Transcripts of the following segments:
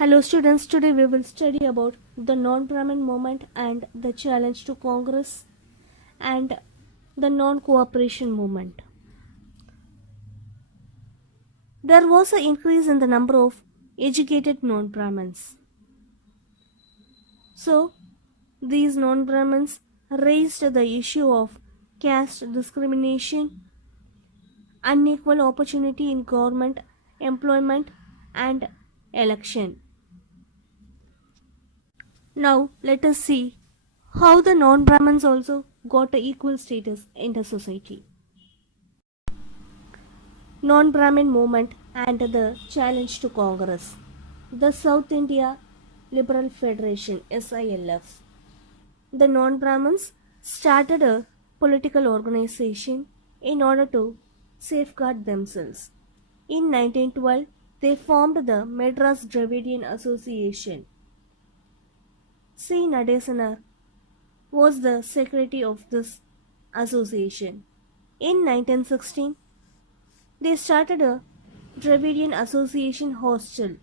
Hello students, today we will study about the non-Brahmin movement and the challenge to Congress and the non-cooperation movement. There was an increase in the number of educated non-Brahmins. So, these non-Brahmins raised the issue of caste discrimination, unequal opportunity in government employment and election. Now, let us see how the non-Brahmins also got an equal status in the society. Non-Brahmin movement and the challenge to Congress. The South India Liberal Federation SILF. The non-Brahmins started a political organization in order to safeguard themselves. In 1912, they formed the Madras Dravidian Association. C. Nadesanar was the secretary of this association. In 1916, they started a Dravidian Association hostel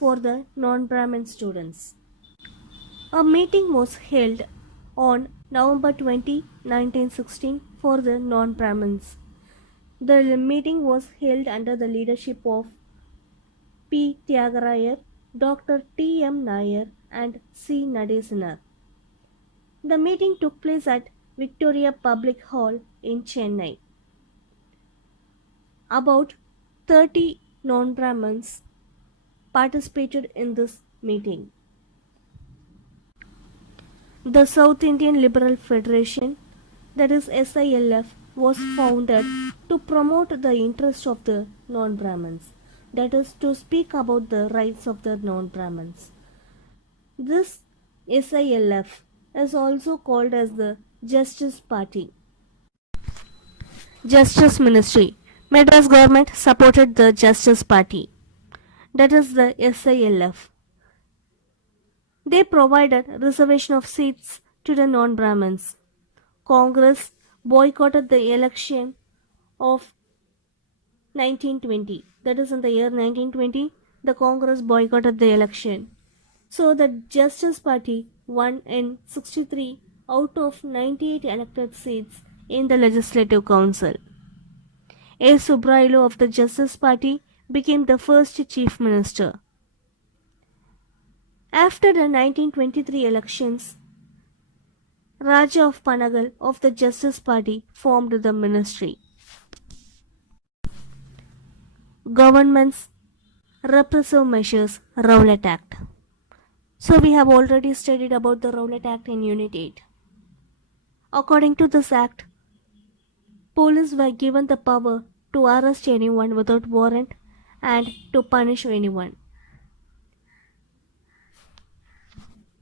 for the non-Brahmin students. A meeting was held on November 20, 1916 for the non-Brahmins. The meeting was held under the leadership of P. Tyagarayar, Dr. T. M. Nair and C. Nadesanar. The meeting took place at Victoria Public Hall in Chennai. About 30 non-Brahmins participated in this meeting. The South Indian Liberal Federation, that is SILF, was founded to promote the interests of the non-Brahmins, that is to speak about the rights of the non-Brahmins. This SILF is also called as the Justice Party. Justice Ministry. Madras government supported the Justice Party, that is the SILF. They provided reservation of seats to the non-Brahmins. Congress boycotted the election of 1920. That is in the year 1920, the Congress boycotted the election. So the Justice Party won in 63 out of 98 elected seats in the Legislative Council. A. Subrailu of the Justice Party became the first Chief Minister. After the 1923 elections, Raja of Panagal of the Justice Party formed the ministry. Government's repressive measures, Rowlatt Act. So we have already studied about the Rowlatt Act in Unit 8. According to this act, police were given the power to arrest anyone without warrant and to punish anyone.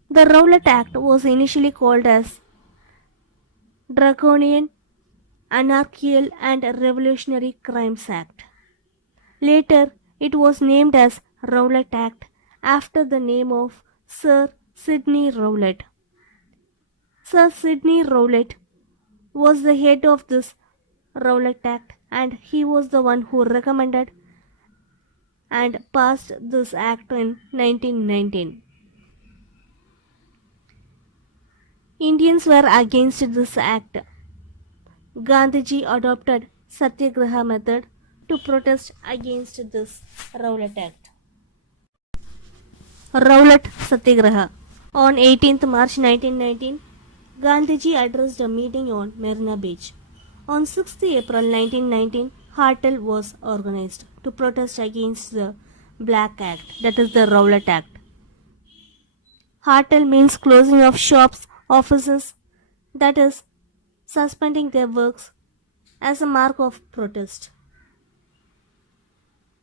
The Rowlatt Act was initially called as Draconian, Anarchical and Revolutionary Crimes Act. Later, it was named as Rowlatt Act after the name of Sir Sidney Rowlatt. Sir Sidney Rowlatt was the head of this Rowlatt Act, and he was the one who recommended and passed this act in 1919. Indians were against this act. Gandhiji adopted Satyagraha method to protest against this Rowlatt Act. Rowlatt Satyagraha. On 18th March 1919, Gandhiji addressed a meeting on Marina Beach. On 6th April 1919, Hartal was organized to protest against the Black Act, that is the Rowlatt Act. Hartal means closing of shops, offices, that is suspending their works as a mark of protest.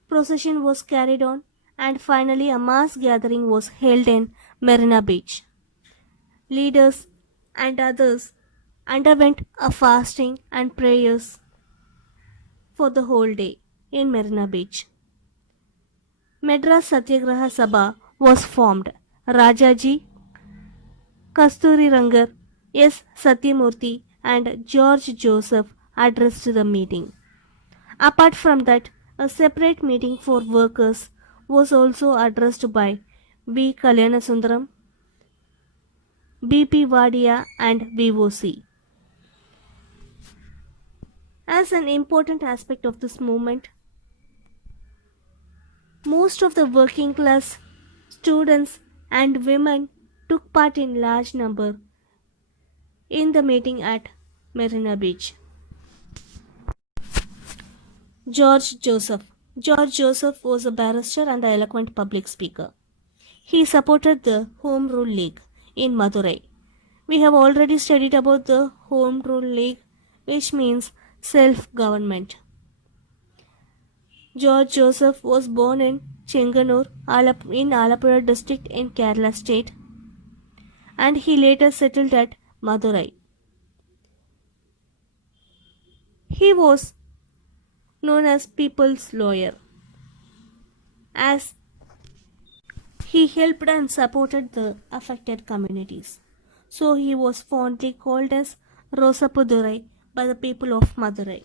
Procession was carried on and finally a mass gathering was held in Marina Beach. Leaders and others underwent a fasting and prayers for the whole day in Marina Beach. Madras Satyagraha Sabha was formed. Rajaji, Kasturi Rangar, S. Satyamurthy and George Joseph addressed the meeting. Apart from that, a separate meeting for workers was also addressed by V. Kalyansundaram, B.P. Wadia, and VOC. As an important aspect of this movement, most of the working class students and women took part in large number in the meeting at Marina Beach. George Joseph. George Joseph was a barrister and an eloquent public speaker. He supported the Home Rule League in Madurai. We have already studied about the Home Rule League, which means self-government. George Joseph was born in Chenganur in Alappuzha district in Kerala state, and he later settled at Madurai. He was known as people's lawyer, as he helped and supported the affected communities. So he was fondly called as Rosapudurai by the people of Madurai.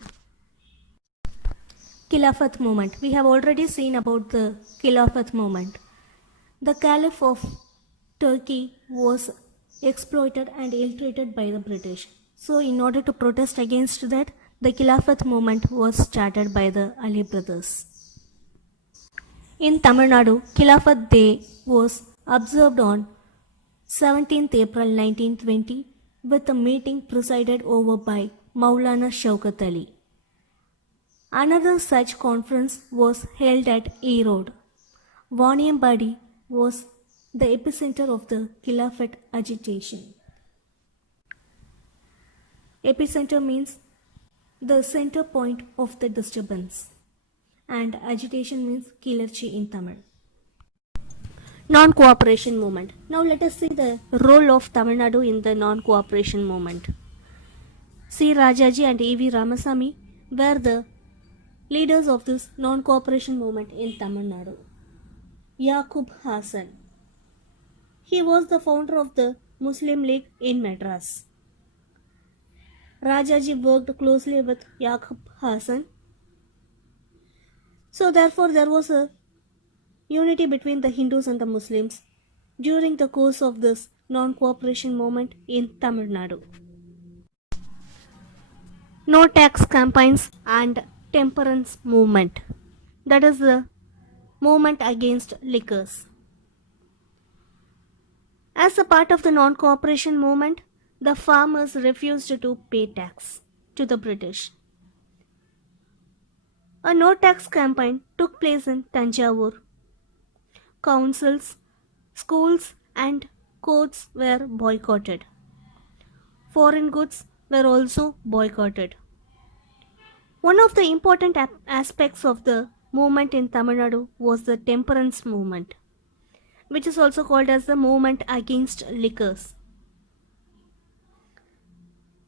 Khilafat movement. We have already seen about the Khilafat movement. The Caliph of Turkey was exploited and ill-treated by the British. So in order to protest against that, the Khilafat movement was started by the Ali brothers. In Tamil Nadu, Khilafat Day was observed on 17th April 1920 with a meeting presided over by Maulana Shaukat Ali. Another such conference was held at Erode. Vaniambadi was the epicenter of the Khilafat agitation. Epicenter means the center point of the disturbance, and agitation means Kilarchi in Tamil. Non-cooperation movement. Now let us see the role of Tamil Nadu in the non-cooperation movement. C. Rajaji and E.V. Ramasamy were the leaders of this non-cooperation movement in Tamil Nadu. Yaqub Hasan. He was the founder of the Muslim League in Madras. Rajaji worked closely with Yaqub Hasan. So therefore there was a unity between the Hindus and the Muslims during the course of this non-cooperation movement in Tamil Nadu. No tax campaigns and temperance movement. That is the movement against liquors. As a part of the non-cooperation movement, the farmers refused to pay tax to the British. A no tax campaign took place in Tanjavur. Councils, schools and courts were boycotted. Foreign goods were also boycotted. One of the important aspects of the movement in Tamil Nadu was the temperance movement, which is also called as the movement against liquors.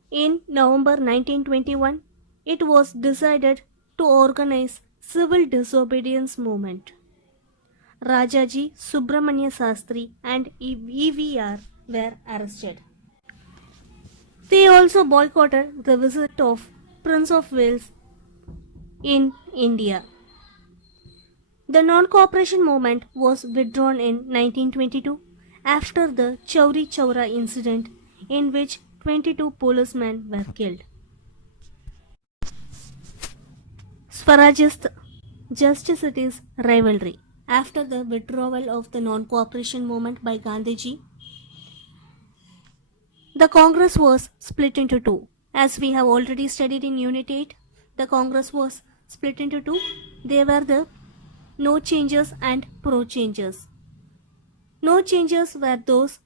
In November 1921, it was decided to organize civil disobedience movement. Rajaji, Subramanya Sastri and EVR were arrested. They also boycotted the visit of Prince of Wales in India. The non-cooperation movement was withdrawn in 1922 after the Chauri Chaura incident, in which 22 policemen were killed. Swarajist justice it is rivalry. After the withdrawal of the non-cooperation movement by Gandhiji, the Congress was split into two. As we have already studied in Unit 8, the Congress was split into two. They were the no changers and pro changers. No changers were those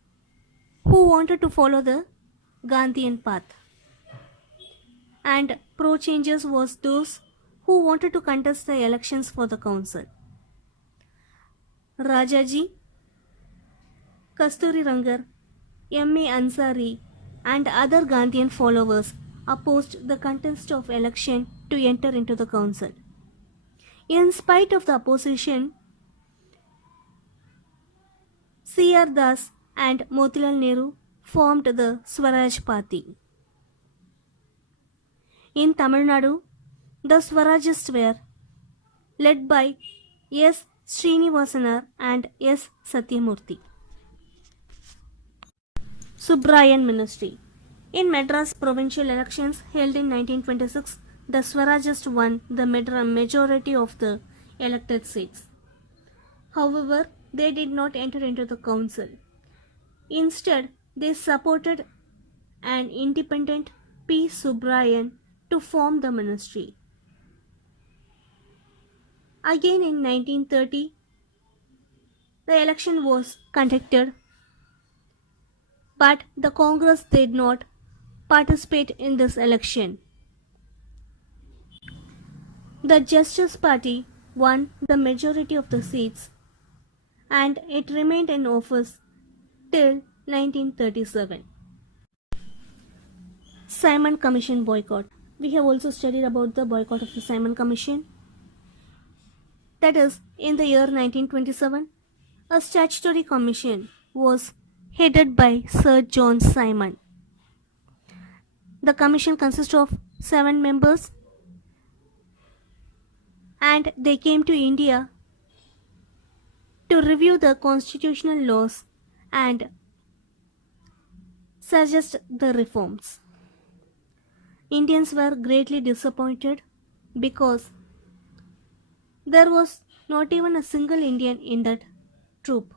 who wanted to follow the Gandhian path, and pro changers was those who wanted to contest the elections for the council. Rajaji, Kasturi Rangar, M.A. Ansari and other Gandhian followers opposed the contest of election to enter into the council. In spite of the opposition, C.R. Das and Motilal Nehru formed the Swaraj Party. In Tamil Nadu, the Swarajists were led by S. Srinivasanar, and S. Satyamurthy. Subrayan Ministry. In Madras provincial elections held in 1926, the Swarajists won the majority of the elected seats. However, they did not enter into the council. Instead, they supported an independent P. Subrayan to form the ministry. Again in 1930, the election was conducted, but the Congress did not participate in this election. The Justice Party won the majority of the seats and it remained in office till 1937. Simon Commission boycott. We have also studied about the boycott of the Simon Commission. That is, in the year 1927, a statutory commission was headed by Sir John Simon. The commission consists of 7 members and they came to India to review the constitutional laws and suggest the reforms. Indians were greatly disappointed because there was not even a single Indian in that troop.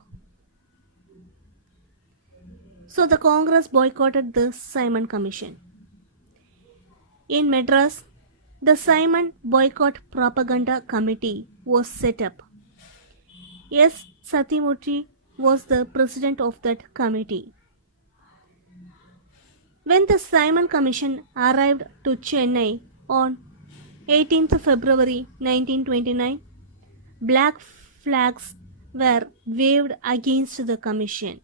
So the Congress boycotted the Simon Commission. In Madras, the Simon Boycott Propaganda Committee was set up. S. Satyamurthy was the president of that committee. When the Simon Commission arrived to Chennai on 18th February 1929, black flags were waved against the commission.